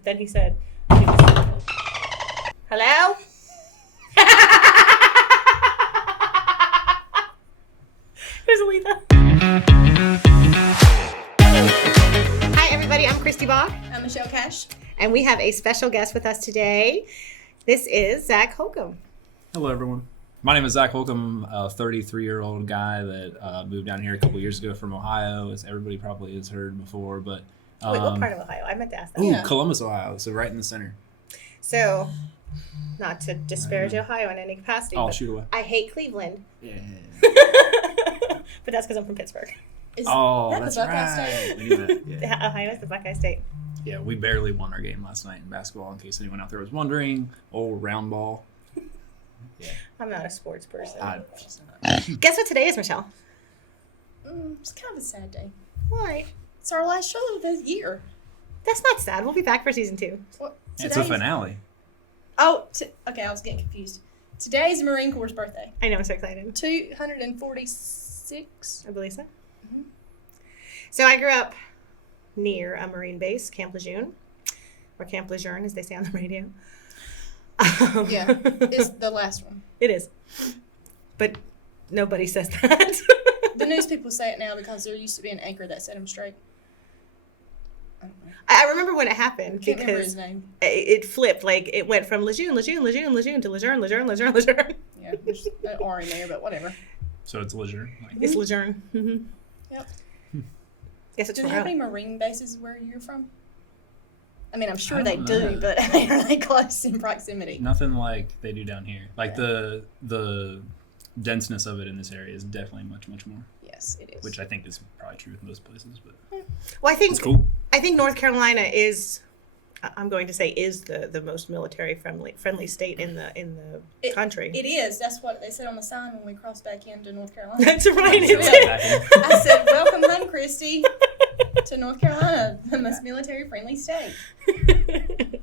but then he said, hello? Here's Aletha. Hi, everybody. I'm Kristy Bock. I'm Michelle Cash. And we have a special guest with us today. This is Zac Holcomb. Hello, everyone. My name is Zac Holcomb, a 33-year-old guy that moved down here a couple years ago from Ohio, as everybody probably has heard before. But wait, what part of Ohio? I meant to ask that. Ooh, Columbus, Ohio, so right in the center. So, not to disparage Ohio in any capacity, I'll but shoot away. I hate Cleveland. Yeah. But that's because I'm from Pittsburgh. That's the Buckeye right. We knew that. Yeah. Ohio is the Buckeye State. Yeah, we barely won our game last night in basketball, in case anyone out there was wondering. Old round ball. Yeah. I'm not a sports person. Guess Guess what today is, Michelle? It's kind of a sad day. Why? It's our last show of the year. That's not sad. We'll be back for season 2. Well, it's a finale. Okay, I was getting confused. Today's Marine Corps' birthday. I know, I'm so excited. 246. I believe so. Mm-hmm. So I grew up near a Marine base, Camp Lejeune, or Camp Lejeune, as they say on the radio. Yeah, it's the last one. It is. But nobody says that. The news people say it now because there used to be an anchor that set them straight. I don't know. I remember when it happened Can't remember because his name. it flipped. Like, it went from Lejeune to Lejeune to Lejeune. Yeah, there's an R in there, but whatever. So it's leisure. It's Lejeune. Mm-hmm. Yep. Guess it's Do they tomorrow. have any Marine bases where you're from? I mean, I'm sure I they don't do, know. but are they close in proximity? Nothing like they do down here. Like the denseness of it in this area is definitely much, much more. Yes, it is. Which I think is probably true in most places, but Well, it's cool. I think North Carolina is, I'm going to say, is the most military friendly state in the country. It is. That's what they said on the sign when we crossed back into North Carolina. That's right. I said, "Welcome home, Kristy, to North Carolina, the most military-friendly state."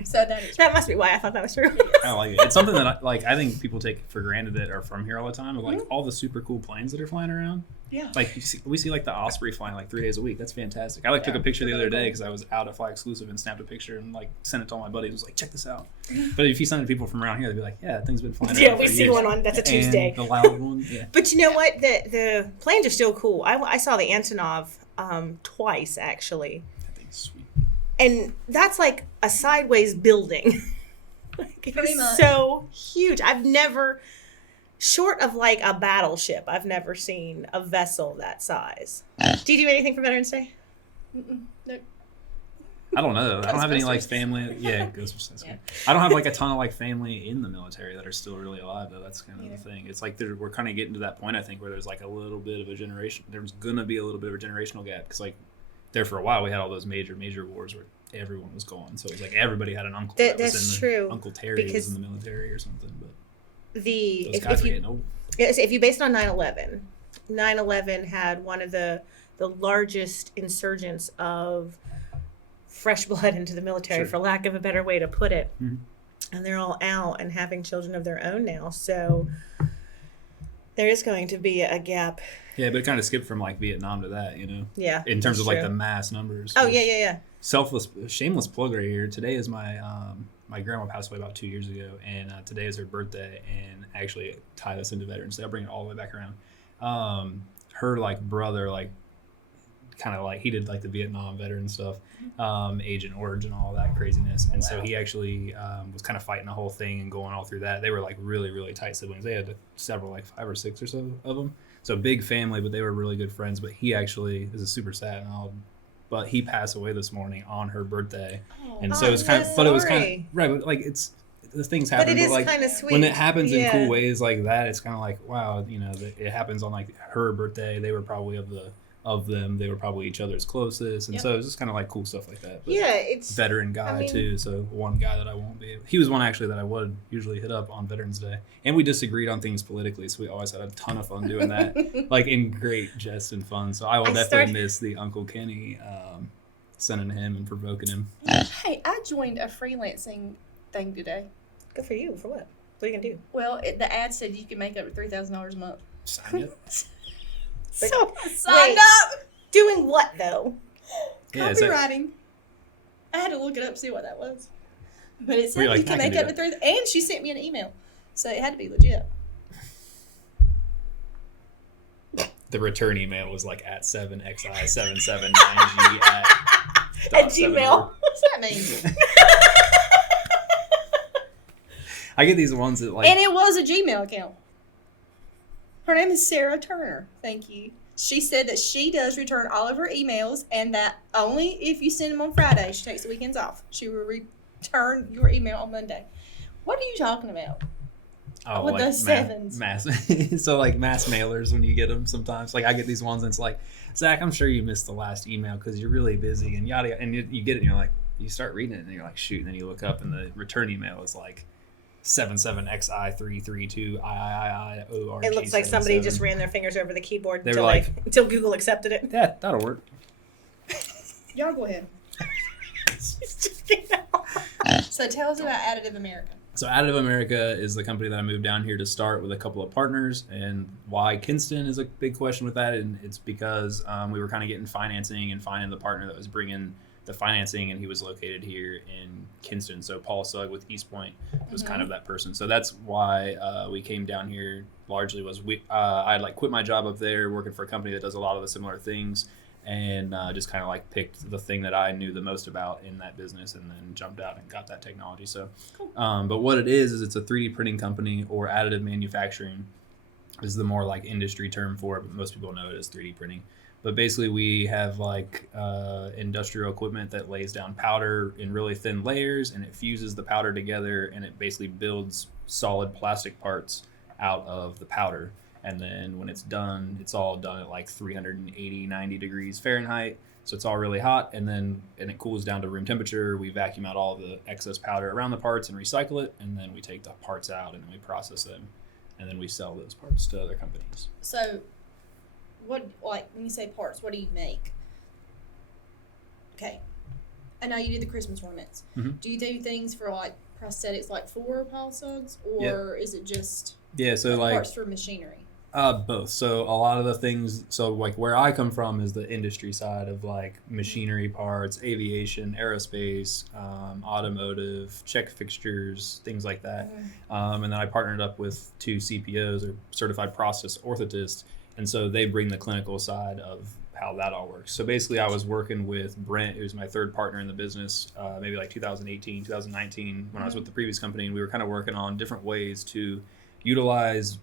So that must be why I thought that was true. I like it. It's something that I think people take for granted that are from here all the time. Of like all the super cool planes that are flying around. Yeah. Like we see like the Osprey flying like 3 days a week. That's fantastic. I took a picture the other day because I was out at Fly Exclusive and snapped a picture and like sent it to all my buddies. I was like, check this out. But if you send it to people from around here, they'd be like, yeah, that thing's been flying. Yeah, around we for see years. one on. That's a Tuesday. And the loud one. Yeah. But you know what? The planes are still cool. I saw the Antonov twice actually. That thing's sweet. And that's like a sideways building. Like, Pretty it's much. so huge. I've never, short of like a battleship, I've never seen a vessel that size. Do you do anything for Veterans Day? Nope. I don't know. I don't have any like Ghostbusters. family. Yeah, Ghostbusters. Yeah. I don't have like a ton of like family in the military that are still really alive though. That's kind of the thing. It's like we're kind of getting to that point I think where there's like a little bit of a generation. There's gonna be a little bit of a generational gap because like there for a while we had all those major wars where everyone was gone. So it was like everybody had an uncle. That's true. Uncle Terry was in the military or something. But those guys are getting old. If you based on 9/11, 9/11 had one of the largest insurgents of fresh blood into the military, Sure. for lack of a better way to put it. Mhm. And they're all out and having children of their own now. So there is going to be a gap. Yeah, but it kind of skipped from like Vietnam to that, you know. Yeah. In terms of that's like true. the mass numbers. Oh, yeah. Shameless plug right here. Today is my my grandma passed away about 2 years ago, and today is her birthday. And actually, tie this into Veterans Day. I'll bring it all the way back around. Her like brother, like kind of like he did like the Vietnam veteran stuff, Agent Orange and all that craziness. And so he actually was kind of fighting the whole thing and going all through that. They were like really really tight siblings. They had several, like 5 or 6 or so of them. So big family, but they were really good friends. But he actually, this is super sad but he passed away this morning on her birthday. And so it's kind of, but it was kind of, right, but like the things happen. But it is like, kind of sweet. when it happens in Yeah. cool ways like that, it's kind of like, wow, you know, it happens on like her birthday. They were probably they were probably each other's closest. And so it was just kind of like cool stuff like that. But Yeah, it's veteran guy too. So one guy that I won't be, he was one actually that I would usually hit up on Veterans Day. And we disagreed on things politically. So we always had a ton of fun doing that, like in great jest and fun. So I will definitely miss the Uncle Kenny, sending him and provoking him. Hey, I joined a freelancing thing today. good for you. For what? What are you going to do? Well, the ad said you could make up to $3,000 a month. Sign it. So Signed up. doing what though? Yeah, is that- Copywriting. I had to look it up to see what that was. But it said Were you like, you can I can make do up to 3, and she sent me an email. So it had to be legit. The return email was like at 7xi779g At Gmail. What's that mean? I get these ones that like. And it was a Gmail account. Her name is Sarah Turner. Thank you. She said that she does return all of her emails, and that only if you send them on Friday, she takes the weekends off. She will return your email on Monday. What are you talking about? Oh, with like those sevens. Mass. So like mass mailers when you get them sometimes. Like I get these ones and it's like, Zach, I'm sure you missed the last email because you're really busy and yada yada. And you get it and you're like, you start reading it and you're like, shoot. And then you look up and the return email is like 77xi332iiiorg. It looks like somebody just ran their fingers over the keyboard They until, were like- until Google accepted it. Yeah, that'll work. Y'all go ahead. So tell us about Additive America. So Additive America is the company that I moved down here to start with a couple of partners. And why Kinston is a big question with that. And it's because we were kind of getting financing and finding the partner that was bringing the financing, and he was located here in Kinston. So Paul Sugg with East Point was kind of that person. So that's why we came down here. Largely was I had like quit my job up there working for a company that does a lot of the similar things, and just kind of like picked the thing that I knew the most about in that business, and then jumped out and got that technology. So, Cool. But what it is it's a 3D printing company, or additive manufacturing is the more like industry term for it, but most people know it as 3D printing. But basically we have like industrial equipment that lays down powder in really thin layers, and it fuses the powder together, and it basically builds solid plastic parts out of the powder. And then when it's done, it's all done at like 380, 90 degrees Fahrenheit. So it's all really hot, and it cools down to room temperature. We vacuum out all the excess powder around the parts and recycle it, and then we take the parts out and we process them, and then we sell those parts to other companies. So, what, like, when you say parts, what do you make? Okay. I know you do the Christmas ornaments. Mm-hmm. Do you do things for, like, prosthetics, like for Paul Suggs, or is it just So like parts for machinery? Both. So a lot of the things, so like where I come from is the industry side of like machinery parts, aviation, aerospace, automotive, check fixtures, things like that. And then I partnered up with 2 CPOs, or certified process orthotists. And so they bring the clinical side of how that all works. So basically I was working with Brent, who's my third partner in the business, maybe like 2018, 2019, when I was with the previous company, and we were kind of working on different ways to utilize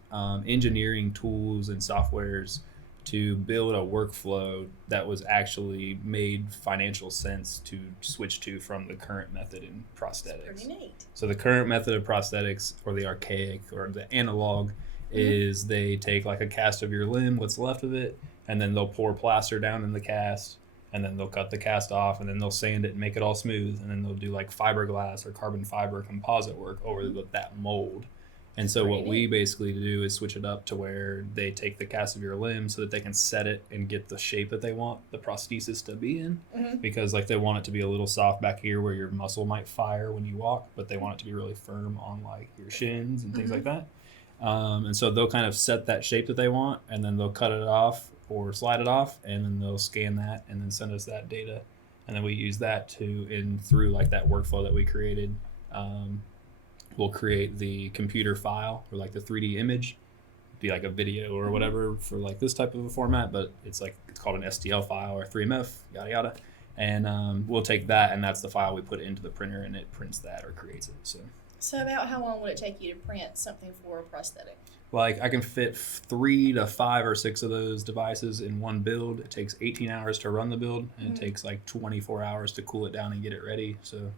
engineering tools and softwares to build a workflow that was actually made financial sense to switch to from the current method in prosthetics. Pretty neat. So the current method of prosthetics, or the archaic or the analog, is they take like a cast of your limb, what's left of it, and then they'll pour plaster down in the cast, and then they'll cut the cast off, and then they'll sand it and make it all smooth, and then they'll do like fiberglass or carbon fiber composite work over that mold. And so what we basically do is switch it up to where they take the cast of your limb so that they can set it and get the shape that they want the prosthesis to be in. Because like they want it to be a little soft back here where your muscle might fire when you walk, but they want it to be really firm on like your shins and things like that. And so they'll kind of set that shape that they want, and then they'll cut it off or slide it off, and then they'll scan that and then send us that data. And then we use that through like that workflow that we created. We'll create the computer file, or like the 3D image, be like a video or whatever for like this type of a format, but it's called an STL file or 3MF, yada yada. And we'll take that, and that's the file we put into the printer, and it prints that or creates it. So about how long would it take you to print something for a prosthetic? Like I can fit 3 to 5 or 6 of those devices in one build. It takes 18 hours to run the build, and it takes like 24 hours to cool it down and get it ready. So,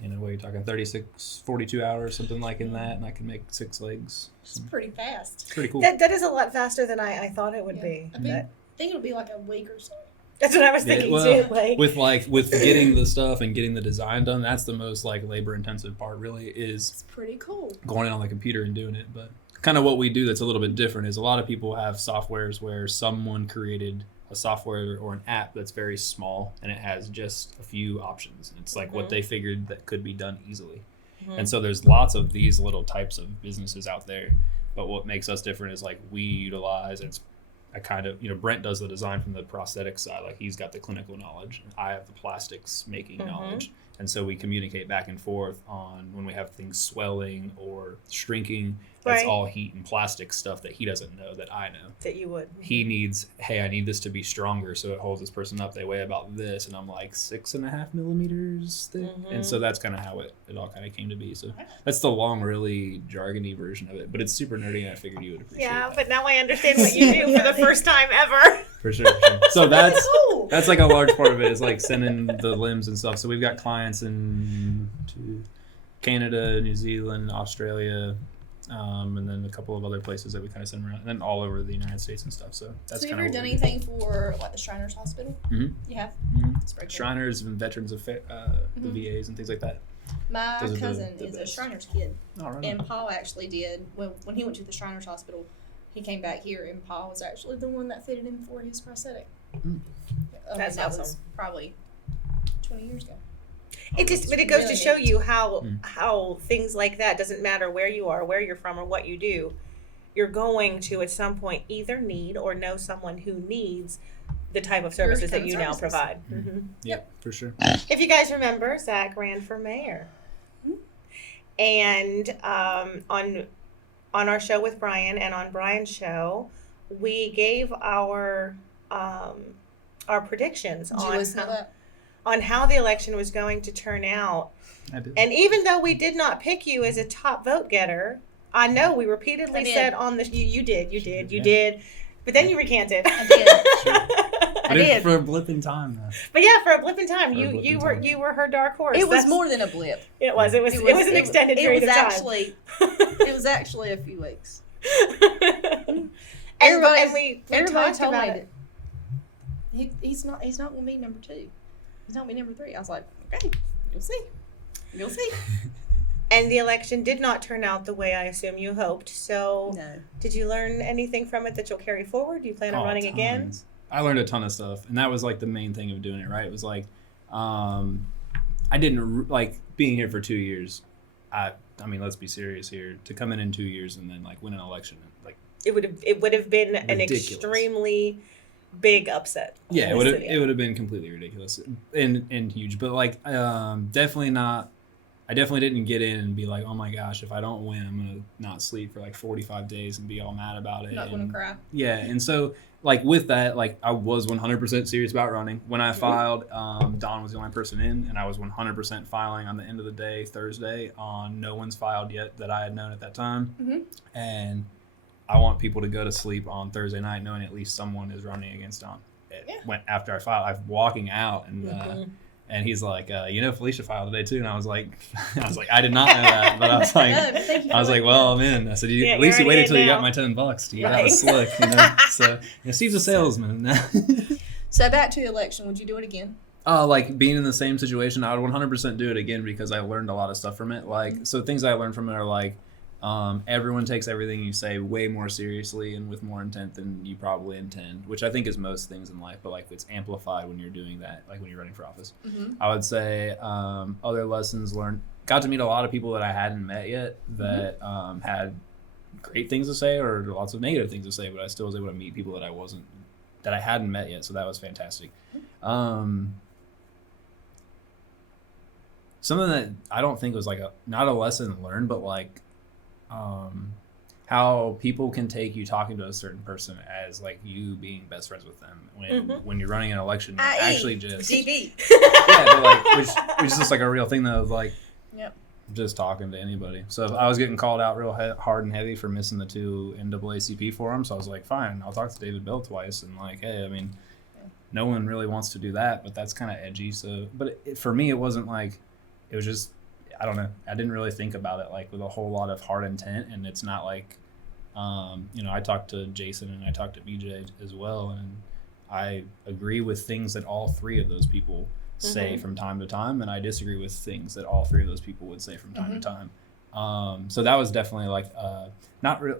what are you talking, 36, 42 hours, something like in that, and I can make 6 legs. It's pretty fast. It's pretty cool. That is a lot faster than I thought it would be. I think it'll be like a week or so. That's what I was thinking too. With getting the stuff and getting the design done, that's the most like labor intensive part. Really is It's pretty cool. going in on the computer and doing it. But kind of what we do that's a little bit different is a lot of people have softwares where someone created a software or an app that's very small, and it has just a few options. And it's like what they figured that could be done easily. And so there's lots of these little types of businesses out there. But what makes us different is like we utilize, it's I kind of, Brent does the design from the prosthetic side. Like he's got the clinical knowledge. And I have the plastics making knowledge. And so we communicate back and forth on when we have things swelling or shrinking. That's all heat and plastic stuff that he doesn't know that I know. That you would. He needs, hey, I need this to be stronger so it holds this person up. They weigh about this. And I'm like 6.5 millimeters thick. And so that's kind of how it all kind of came to be. So that's the long, really jargony version of it. But it's super nerdy and I figured you would appreciate it. Yeah, but now I understand what you do for the first time ever. For sure. So that's like a large part of it is like sending the limbs and stuff. So we've got clients in Canada, New Zealand, Australia, and then a couple of other places that we kind of send around, and then all over the United States and stuff. So that's have kind you of ever done anything for like the Shriners Hospital? Mm-hmm. You have? Mm-hmm. That's very cool. Shriners and Veterans of the VAs and things like that. My Those are cousin the is a best. Shriners kid, Oh, right and on. Paul actually did when he went to the Shriners Hospital. He came back here, and Paul was actually the one that fitted him for his prosthetic. That's that awesome. was probably 20 years ago. But it goes really to show neat. you how things like that, doesn't matter where you are, where you're from, or what you do, you're going to at some point either need or know someone who needs the type of services that you now provide. Mm-hmm. Yep, for sure. If you guys remember, Zac ran for mayor, and on our show with Brian and on Brian's show, we gave our predictions Did you listen to that? on how the election was going to turn out. I did. And even though we did not pick you as a top vote getter, I know we repeatedly I did. said on the you did, Yeah. did, but then you recanted. I did. I did. For a blip in time, though. But yeah, for a blip in time, For a blip in time. you were her dark horse. It was more than a blip. It was an extended period of time. It was actually a few weeks. and we Everybody talked told about me it. that he's not going to be number 2. He's not going to be number 3. I was like, okay, you'll see. You'll see. And the election did not turn out the way I assume you hoped. So, No. did you learn anything from it that you'll carry forward? Do you plan on running again? Tons. I learned a ton of stuff, and that was like the main thing of doing it. Right? It was like, I didn't like being here for 2 years. I mean, let's be serious here. To come in 2 years and then like win an election, like It would have been an Ridiculous. extremely big upset. yeah, in the city. it would have been completely ridiculous and huge. But like, definitely not. I definitely didn't get in and be like, oh my gosh, if I don't win, I'm gonna not sleep for like 45 days and be all mad about it. Not going to cry. Yeah, and so like with that, like I was 100% serious about running. When I filed, Dawn was the only person in, and I was 100% filing on the end of the day, Thursday, on no one's filed yet that I had known at that time. Mm-hmm. And I want people to go to sleep on Thursday night knowing at least someone is running against Dawn. When after I filed, I'm walking out and. And he's like, Felicia filed today too. And I was like, I did not know that, but I was like, well, I'm in. I said, at least you waited till you got my $10 to get out of slick, So Steve's a salesman. So back to the election, would you do it again? Like being in the same situation, I would 100% do it again because I learned a lot of stuff from it. Like, so things I learned from it are like, everyone takes everything you say way more seriously and with more intent than you probably intend, which I think is most things in life, but like it's amplified when you're doing that, like when you're running for office. Mm-hmm. I would say other lessons learned, got to meet a lot of people that I hadn't met yet that had great things to say or lots of negative things to say, but I still was able to meet people that I hadn't met yet, so that was fantastic. Something that I don't think was like not a lesson learned, but like how people can take you talking to a certain person as like you being best friends with them when you're running an election. You're actually just DB. yeah, but like which is just like a real thing though, of like just talking to anybody. So if I was getting called out real hard and heavy for missing the 2 NAACP forums, so I was like, fine, I'll talk to David Bell twice and like, hey, I mean, no one really wants to do that, but that's kind of edgy. So, but for me, it wasn't like, it was just. I don't know. I didn't really think about it like with a whole lot of hard intent, and it's not like, I talked to Jason and I talked to BJ as well, and I agree with things that all 3 of those people say from time to time, and I disagree with things that all 3 of those people would say from time to time. So that was definitely like not real.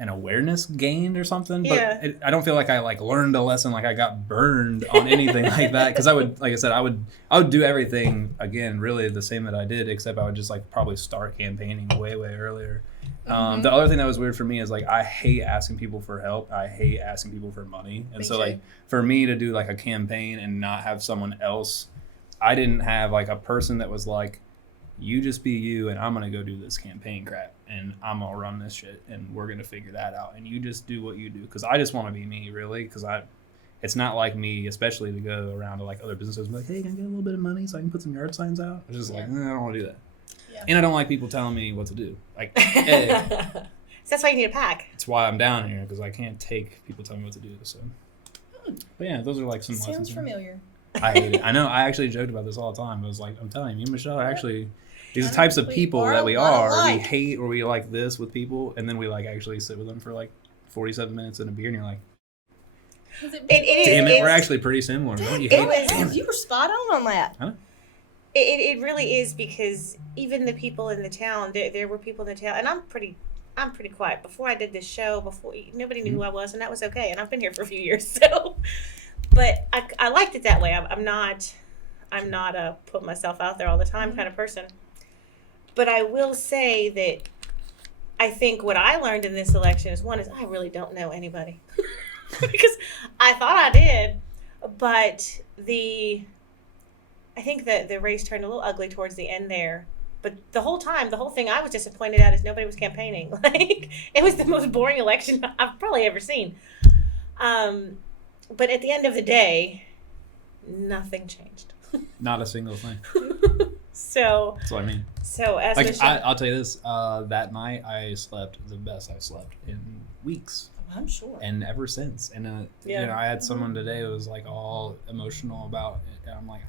an awareness gained or something, but Yeah. I don't feel like I like learned a lesson, like I got burned on anything like that. Because I would, like I said, I would do everything again, really the same that I did, except I would just like probably start campaigning way earlier. The other thing that was weird for me is like I hate asking people for help. I hate asking people for money, and so like for me to do like a campaign and not have someone else, I didn't have like a person that was like, you just be you and I'm gonna go do this campaign crap and I'm gonna run this shit and we're gonna figure that out and you just do what you do, because I just want to be me, really, because it's not like me, especially to go around to like other businesses and be like, hey, can I get a little bit of money so I can put some yard signs out? I'm just like, I don't want to do that. And I don't like people telling me what to do, like, hey. So that's why you need a pack. That's why I'm down here, because I can't take people telling me what to do. So but yeah, those are like some lessons. Sounds familiar. I hate it. I know. I actually joked about this all the time. I was like, I'm telling you, me and Michelle are actually these types of people that we are. We hate or we like this with people, and then we like actually sit with them for like 47 minutes and a beer, and you're like, damn it, we're actually pretty similar. Don't you hate it? You were spot on that. Huh? It really is, because even the people in the town, there were people in the town, and I'm pretty quiet. Before I did this show, before nobody knew who I was, and that was okay. And I've been here for a few years, so. But I liked it that way. I'm not a put myself out there all the time kind of person. But I will say that I think what I learned in this election is I really don't know anybody. Because I thought I did, but I think that the race turned a little ugly towards the end there. But the whole thing I was disappointed at is nobody was campaigning. Like, it was the most boring election I've probably ever seen. But at the end of the day, nothing changed. Not a single thing. So that's what I mean. So as like, Michelle, I'll tell you this: that night I slept the best I've slept in weeks. I'm sure. And ever since, and you know, I had someone today who was like all emotional about it, and I'm like,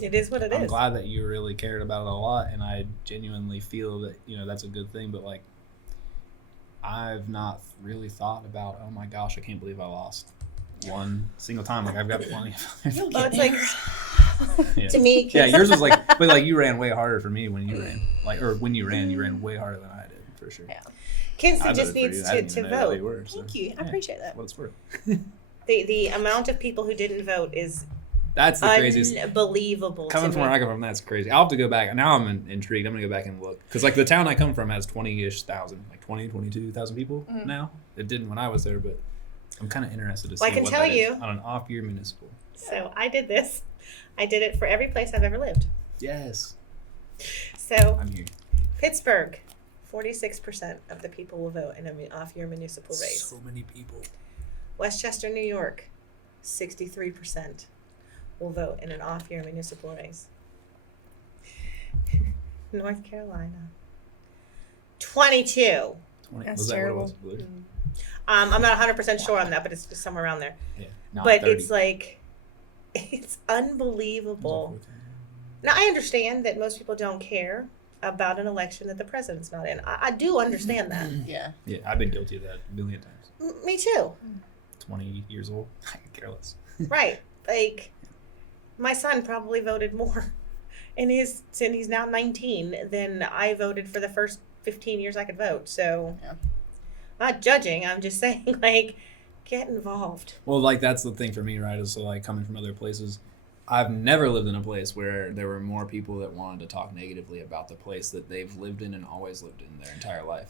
it is what it is. I'm glad that you really cared about it a lot, and I genuinely feel that, you know, that's a good thing. But like, I've not really thought about, oh my gosh, I can't believe I lost one single time. Like, I've got plenty of it's like to me, yeah, yours was like, but like you ran way harder for me when you ran, like, or when you ran way harder than I did, for sure. Yeah. Kinston just needs to vote. Thank you. I appreciate that. What it's worth. The amount of people who didn't vote is that's the craziest. Unbelievable. Coming from where I come from, that's crazy. I'll have to go back. Now I'm intrigued. I'm going to go back and look. Because like the town I come from has 20-ish thousand, like 22,000 people now. It didn't when I was there, but I'm kind of interested to see what that is on an off-year municipal. So I did this. I did it for every place I've ever lived. Yes. So I'm here. Pittsburgh, 46% of the people will vote in an off-year municipal race. So many people. Westchester, New York, 63% will vote in an off-year municipal race. North Carolina, 22. That's terrible. I'm not 100% sure on that, but it's just somewhere around there. Yeah, but 30. It's like, it's unbelievable. Now, I understand that most people don't care about an election that the president's not in. I do understand that. Yeah. Yeah, I've been guilty of that a million times. Me too. 20 years old. I could care less. Right. Like, my son probably voted more since he's now 19 than I voted for the first 15 years I could vote. So, not judging. I'm just saying, like, get involved. Well, like, that's the thing for me, right? Is so, like, coming from other places, I've never lived in a place where there were more people that wanted to talk negatively about the place that they've lived in and always lived in their entire life.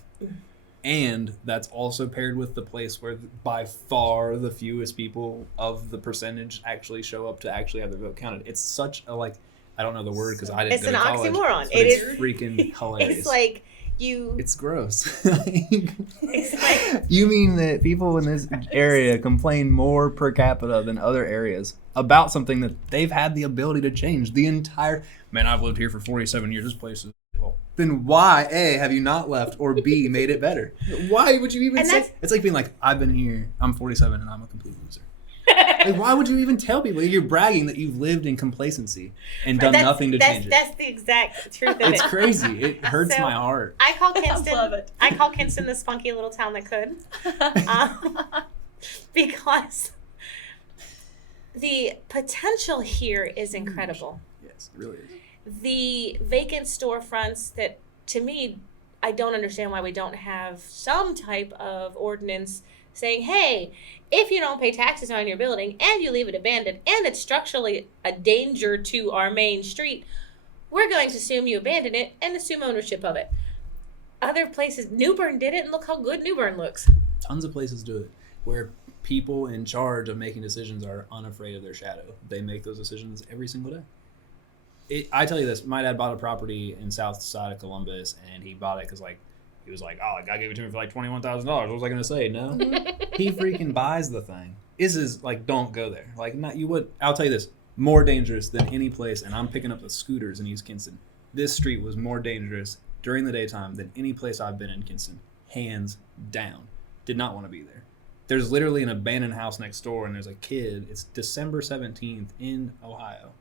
And that's also paired with the place where by far the fewest people of the percentage actually show up to actually have their vote counted. It's such a, like, I don't know the word because I didn't go to college. It's an oxymoron. It's freaking hilarious. It's like It's gross. It's like, you mean that people in this area complain more per capita than other areas about something that they've had the ability to change the entire... Man, I've lived here for 47 years. This place is... Then why, A, have you not left, or B, made it better? Why would you even say... It's like being like, I've been here, I'm 47, and I'm a complete loser. Like, why would you even tell people? You're bragging that you've lived in complacency and done nothing to change it. That's the exact truth of it. It's crazy. It hurts my heart. I call Kinston... I love it. I call Kinston the spunky little town that could. Because the potential here is incredible. Yes, it really is. The vacant storefronts that, to me, I don't understand why we don't have some type of ordinance saying, hey, if you don't pay taxes on your building and you leave it abandoned and it's structurally a danger to our main street, we're going to assume you abandoned it and assume ownership of it. Other places, New Bern did it, and look how good New Bern looks. Tons of places do it where people in charge of making decisions are unafraid of their shadow. They make those decisions every single day. I tell you this, my dad bought a property in south side of Columbus, and he bought it because he was like, oh, I gave it to me for like $21,000. What was I going to say? No. He freaking buys the thing. This is like, don't go there. Like, not you would. I'll tell you this, more dangerous than any place, and I'm picking up the scooters in East Kinston. This street was more dangerous during the daytime than any place I've been in Kinston. Hands down. Did not want to be there. There's literally an abandoned house next door, and there's a kid. It's December 17th in Ohio.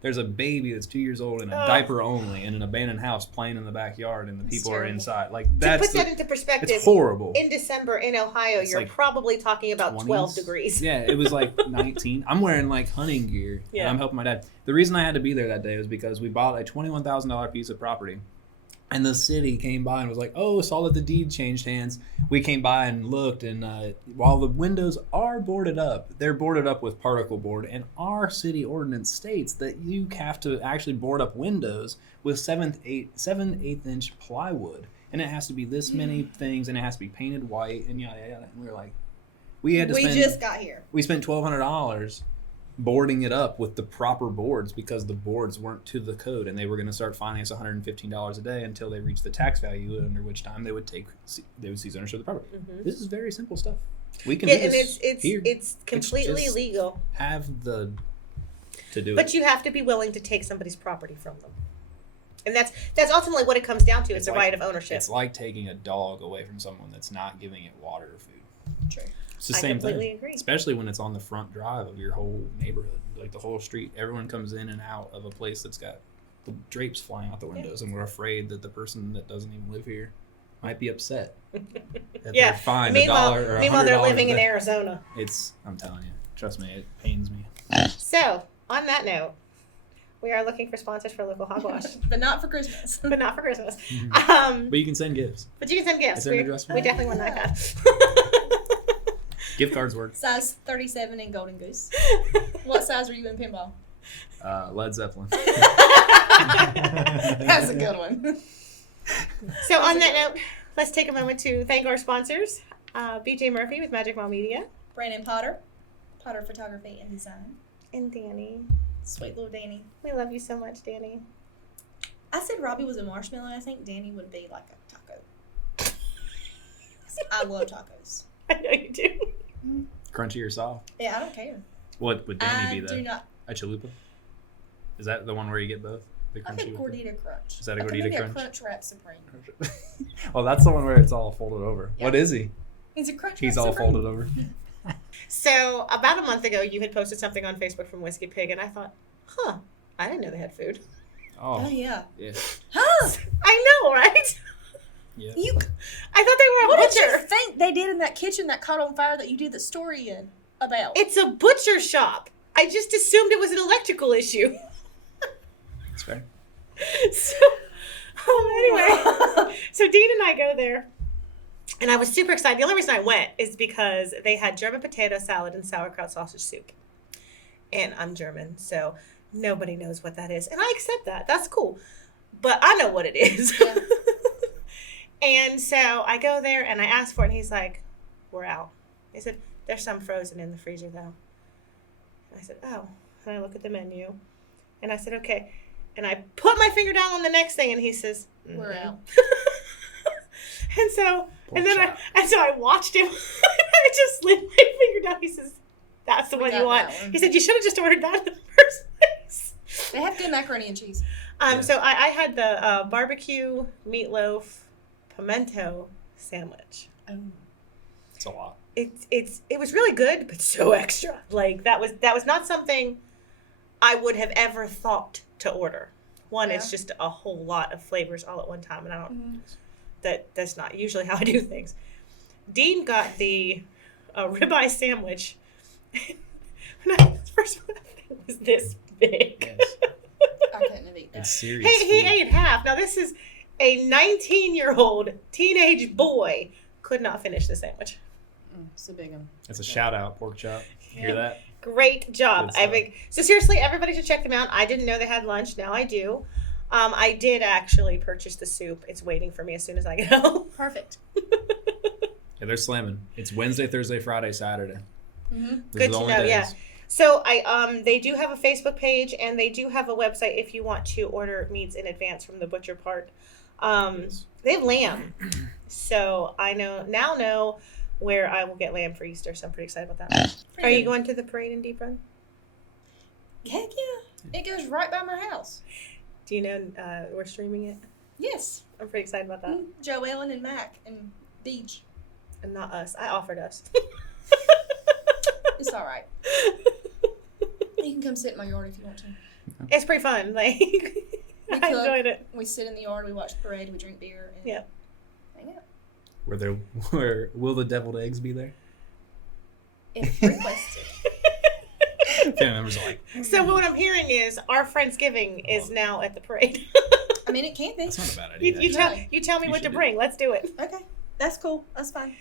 There's a baby that's 2 years old in a diaper only in an abandoned house playing in the backyard, and the people are inside. Like, that's to put that into perspective, it's horrible. In December in Ohio, you're like probably talking about 20s? 12 degrees. Yeah, it was like 19. I'm wearing like hunting gear, and I'm helping my dad. The reason I had to be there that day was because we bought a $21,000 piece of property. And the city came by and was like, oh, saw that the deed changed hands. We came by and looked, and while the windows are boarded up, they're boarded up with particle board. And our city ordinance states that you have to actually board up windows with 7/8 inch plywood. And it has to be this many things, and it has to be painted white, and yada, yada. And we were like, we just got here. We spent $1,200 boarding it up with the proper boards because the boards weren't to the code, and they were going to start fining us $115 a day until they reached the tax value, under which time they would seize ownership of the property. Mm-hmm. This is very simple stuff. We can do this here. It's completely legal. Have the to do but it. You have to be willing to take somebody's property from them, and that's ultimately what it comes down to. It's a right of ownership. It's like taking a dog away from someone that's not giving it water or food. True. It's the same thing. Agree. Especially when it's on the front drive of your whole neighborhood, like the whole street. Everyone comes in and out of a place that's got the drapes flying out the windows, and we're afraid that the person that doesn't even live here might be upset. That they're fined $1 or $100. Meanwhile, they're living in Arizona. I'm telling you, trust me, it pains me. So, on that note, we are looking for sponsors for local Hogwash. But not for Christmas. But not for Christmas. But you can send gifts. But you can send gifts. Is there an address for we that? definitely want that. Gift cards work. Size 37 in Golden Goose. What size were you in pinball? Led Zeppelin. That's a good one. So on that note, let's take a moment to thank our sponsors. BJ Murphy with Magic Mall Media. Brandon Potter Photography and Design. And Danny. Sweet little Danny. We love you so much, Danny. I said Robbie was a marshmallow. I think Danny would be like a taco. I love tacos. I know you do. Crunchy or soft? Yeah, I don't care. What would Danny be though? I do not. A chalupa? Is that the one where you get both? The I think crunchy Gordita Crunch. Is that a Gordita maybe Crunch? A Crunch Wrap Supreme. Well, that's the one where it's all folded over. Yeah. What is he? He's a Crunch He's Wrap all Supreme. folded over. So about a month ago, you had posted something on Facebook from Whiskey Pig, and I thought, I didn't know they had food. Oh yeah. Yeah. Huh? I know, right? Yeah. I thought they were a What butcher. did you think they did in that kitchen that caught on fire that you did the story in about? It's a butcher shop. I just assumed it was an electrical issue. That's fair. So, anyway, so Dean and I go there, and I was super excited. The only reason I went is because they had German potato salad and sauerkraut sausage soup. And I'm German, so nobody knows what that is. And I accept that. That's cool. But I know what it is. Yeah. And so I go there, and I ask for it, and he's like, we're out. He said, there's some frozen in the freezer, though. And I said, oh. And I look at the menu, and I said, okay. And I put my finger down on the next thing, and he says, We're out. And so I watched him, and I just slid my finger down. He says, that's the one you want. He said, you should have just ordered that in the first place. They have good macaroni and cheese. So I had the barbecue meatloaf pimento sandwich. Oh. It's a lot. It was really good, but so extra. Like that was not something I would have ever thought to order. One, it's just a whole lot of flavors all at one time, and I don't. That's not usually how I do things. Dean got the ribeye sandwich. First one it was this big. Yes. I couldn't have eaten that. It's serious. He ate half. Now this is A 19-year-old teenage boy could not finish the sandwich. It's a big one. That's a shout out, pork chop. Hear that? Great job. Good stuff. So seriously, everybody should check them out. I didn't know they had lunch. Now I do. I did actually purchase the soup. It's waiting for me as soon as I get home. Perfect. Yeah, they're slamming. It's Wednesday, Thursday, Friday, Saturday. Mm-hmm. Good to know. Yeah. So they do have a Facebook page and they do have a website if you want to order meats in advance from the butcher part. They have lamb, so I know where I will get lamb for Easter. So I'm pretty excited about that. Are you going to the parade in Deep Run? Heck yeah! It goes right by my house. Do you know we're streaming it? Yes. I'm pretty excited about that. Joe Ellen and Mac and Beach. And not us. I offered us. It's all right. You can come sit in my yard if you want to. It's pretty fun. Like I enjoyed it. We sit in the yard. We watch the parade. We drink beer. And Yeah. Hang out. Where will the deviled eggs be there? If requested. Family members are like, So what I'm hearing is our Friendsgiving is now at the parade. I mean, it can be. that's not a bad idea. You tell me You what to should do bring. Let's do it. Okay, that's cool. That's fine.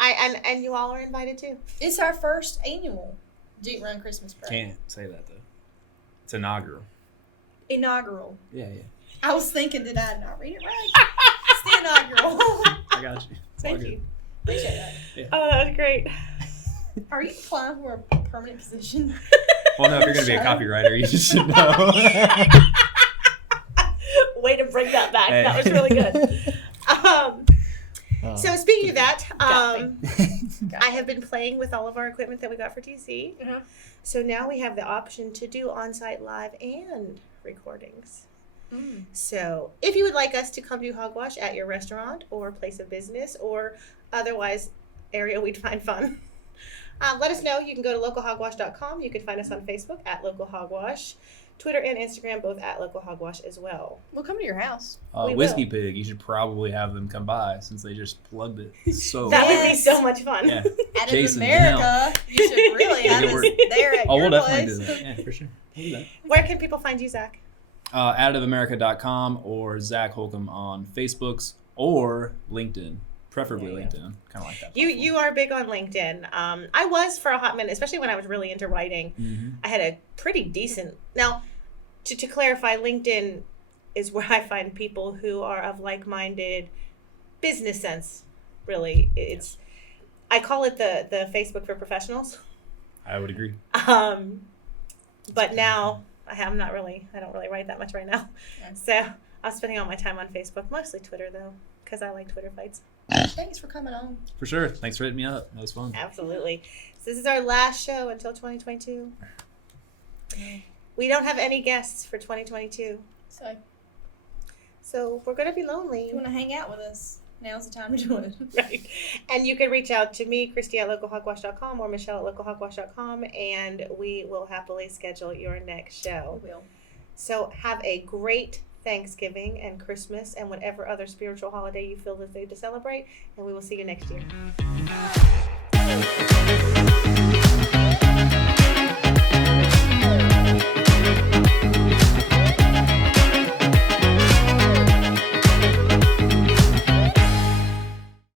And you all are invited too. It's our first annual Deep Run Christmas parade. Can't say that though. It's inaugural. Inaugural. Yeah. I was thinking, did I not read it right? It's the inaugural. I got you. It's all Thank good. you. Appreciate that. Yeah. Oh, that was great. Are you applying for a permanent position? Well, no, if you're going to be a copywriter, you just should know. Way to bring that back. Hey. That was really good. So speaking of that, I have been playing with all of our equipment that we got for TC. Uh-huh. So now we have the option to do on-site live and recordings. Mm. So if you would like us to come do Hogwash at your restaurant or place of business or otherwise area we'd find fun, let us know. You can go to localhogwash.com. You can find us on Facebook at Local Hogwash, Twitter and Instagram both at Local Hogwash as well. We'll come to your house. We Whiskey will. Pig, you should probably have them come by since they just plugged it. So That would be Yes. so much fun. yeah. Additive Jason, America. You should really have Make it us work. there at Oh, your we'll place. definitely do that. Yeah, for sure. We'll do that. Where can people find you, Zach? AdditiveAmerica.com or Zac Holcomb on Facebooks or LinkedIn. Preferably Yeah. LinkedIn. Kind of like that. You are big on LinkedIn. I was for a hot minute, especially when I was really into writing. Mm-hmm. I had a pretty decent. Now, to clarify, LinkedIn is where I find people who are of like-minded business sense. Really, it's. I call it the Facebook for professionals. I would agree. But now I don't really write that much right now. Yeah. So I'm spending all my time on Facebook, mostly Twitter though, because I like Twitter fights. Thanks for coming on. For sure. Thanks for hitting me up. That was fun. Absolutely. So this is our last show until 2022. We don't have any guests for 2022. So we're going to be lonely. If you want to hang out with us, now's the time to do it. Right. And you can reach out to me, Kristy at localhogwash.com or Michelle at localhogwash.com, and we will happily schedule your next show. We will. So have a great Thanksgiving and Christmas and whatever other spiritual holiday you feel that they to celebrate, and we will see you next year.